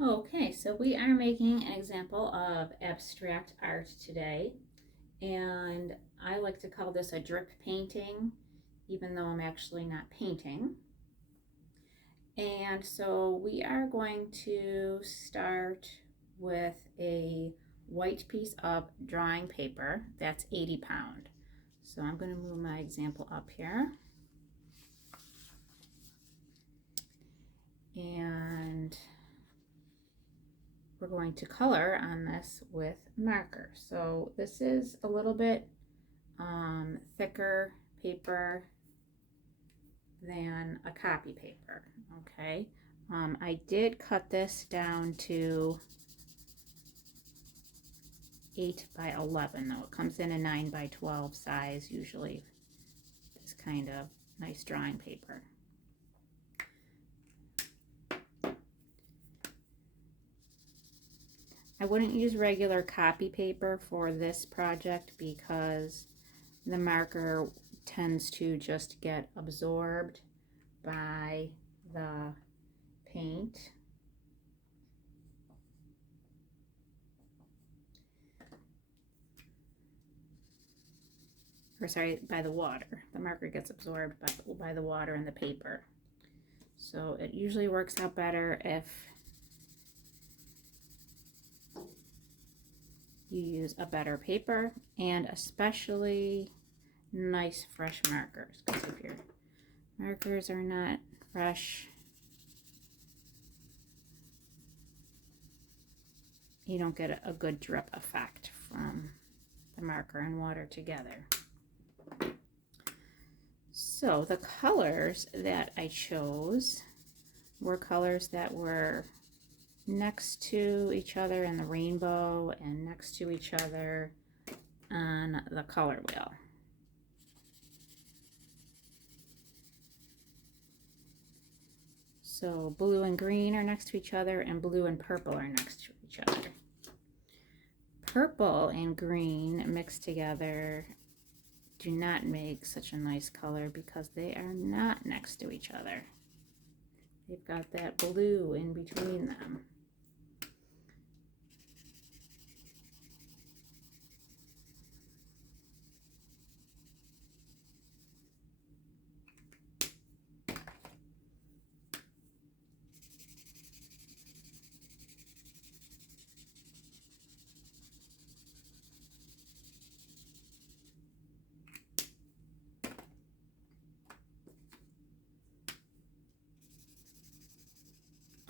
Okay, so we are making an example of abstract art today, and I like to call this a drip painting, even though I'm actually not painting. And so we are going to start with a white piece of drawing paper that's 80 pound. So I'm going to move my example up here. And we're going to color on this with marker. So this is a little bit thicker paper than a copy paper, okay? I did cut this down to 8 by 11 though. It comes in a 9 by 12 size usually, this kind of nice drawing paper. I wouldn't use regular copy paper for this project because the marker tends to just get absorbed by the paint. Or sorry, by the water. The marker gets absorbed by the water and the paper. So it usually works out better if you use a better paper, and especially nice fresh markers, because if your markers are not fresh, you don't get a good drip effect from the marker and water together. So the colors that I chose were colors that were next to each other in the rainbow and next to each other on the color wheel. So blue and green are next to each other, and blue and purple are next to each other. Purple and green mixed together do not make such a nice color because they are not next to each other. They've got that blue in between them.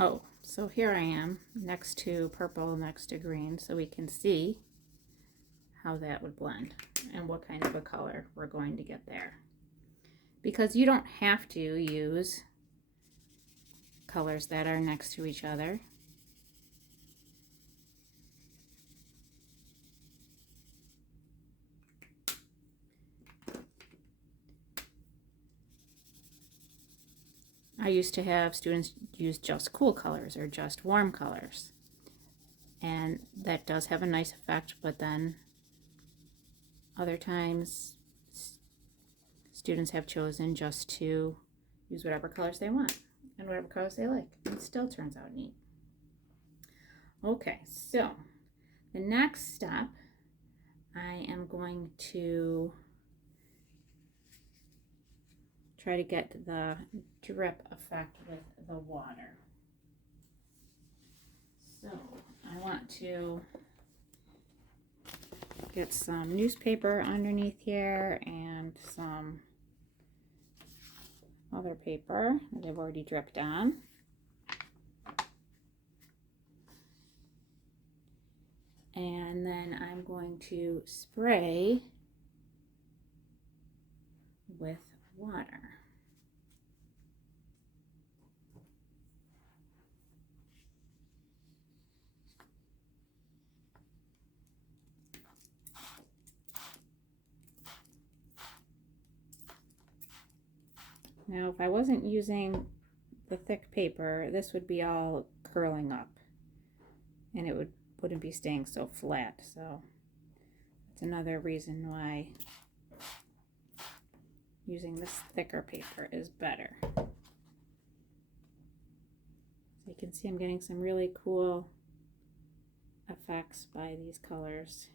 Oh, so here I am next to purple, next to green, so we can see how that would blend and what kind of a color we're going to get there. Because you don't have to use colors that are next to each other. I used to have students use just cool colors or just warm colors, and that does have a nice effect, but then other times students have chosen just to use whatever colors they want and whatever colors they like. It still turns out neat. Okay, so the next step, I am going to try to get the drip effect with the water. So I want to get some newspaper underneath here and some other paper that I've already dripped on. And then I'm going to spray with water. Now, if I wasn't using the thick paper, this would be all curling up and it wouldn't be staying so flat. So that's another reason why using this thicker paper is better. You can see I'm getting some really cool effects by these colors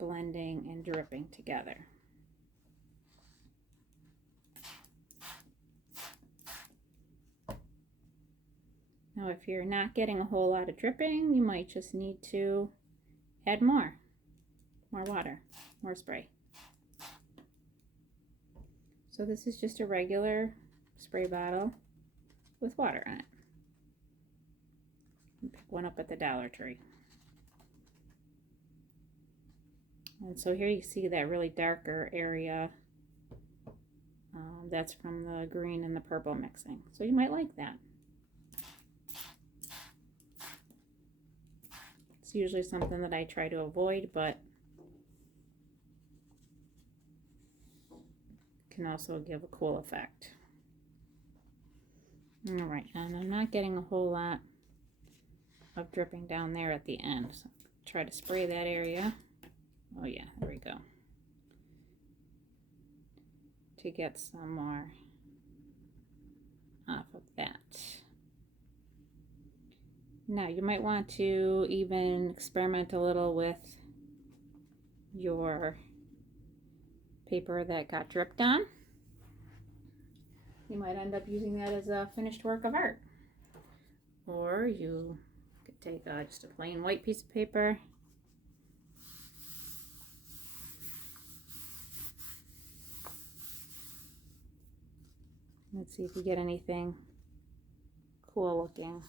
blending and dripping together. Now if you're not getting a whole lot of dripping, you might just need to add more water, more spray. So this is just a regular spray bottle with water on it. Pick one up at the Dollar Tree. And so here you see that really darker area. That's from the green and the purple mixing. So you might like that. It's usually something that I try to avoid, but can also give a cool effect. All right, and I'm not getting a whole lot of dripping down there at the end. So try to spray that area. Oh yeah, there we go. To get some more off of that. Now you might want to even experiment a little with your paper that got dripped on. You might end up using that as a finished work of art. Or you could take just a plain white piece of paper. Let's see if we get anything cool looking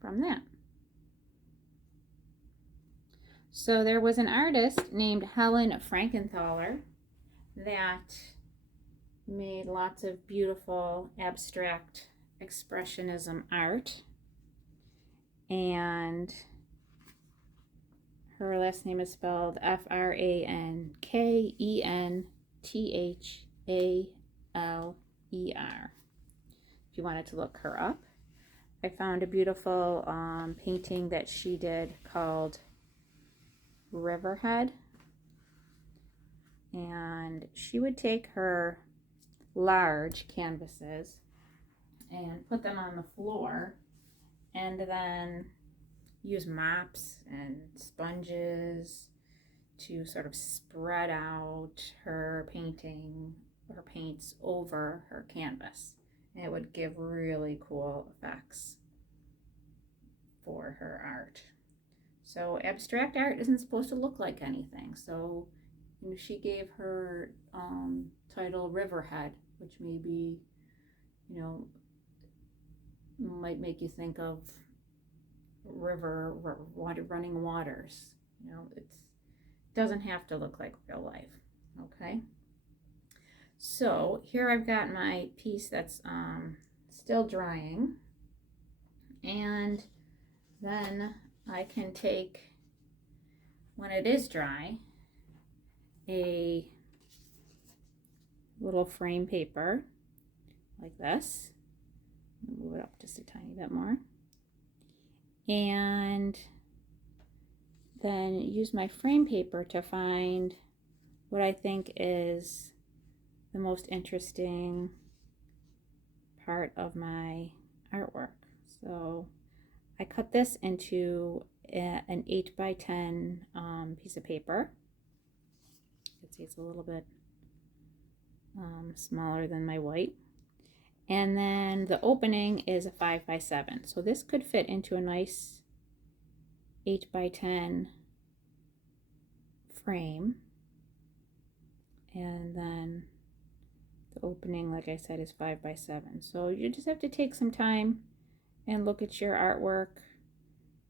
from that. So there was an artist named Helen Frankenthaler that made lots of beautiful abstract expressionism art, and her last name is spelled Frankenthaler. If you wanted to look her up. I found a beautiful painting that she did called Riverhead, and she would take her large canvases and put them on the floor and then use mops and sponges to sort of spread out her paints over her canvas. And it would give really cool effects for her art. So abstract art isn't supposed to look like anything. So she gave her title Riverhead, which maybe, might make you think of running waters. It doesn't have to look like real life. Okay. So here I've got my piece that's still drying, and then I can take, when it is dry, a little frame paper like this. Move it up just a tiny bit more, and then use my frame paper to find what I think is the most interesting part of my artwork. So I cut this into an 8x10 piece of paper. You can see it's a little bit smaller than my white. And then the opening is a 5x7. So this could fit into a nice 8x10 frame. And then the opening, like I said, is 5x7. So you just have to take some time and look at your artwork,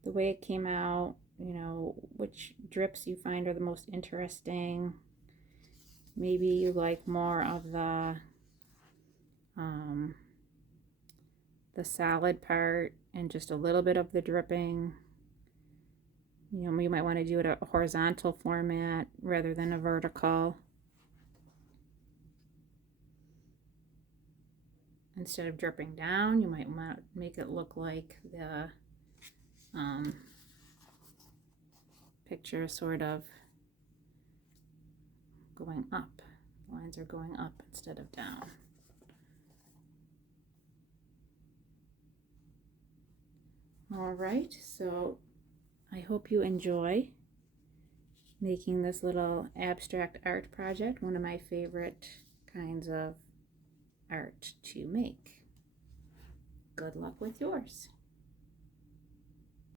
the way it came out, which drips you find are the most interesting. Maybe you like more of the solid part and just a little bit of the dripping. You might want to do it a horizontal format rather than a vertical. Instead of dripping down, you might want to make it look like the picture sort of going up. The lines are going up instead of down. All right, so I hope you enjoy making this little abstract art project, one of my favorite kinds of art to make. Good luck with yours.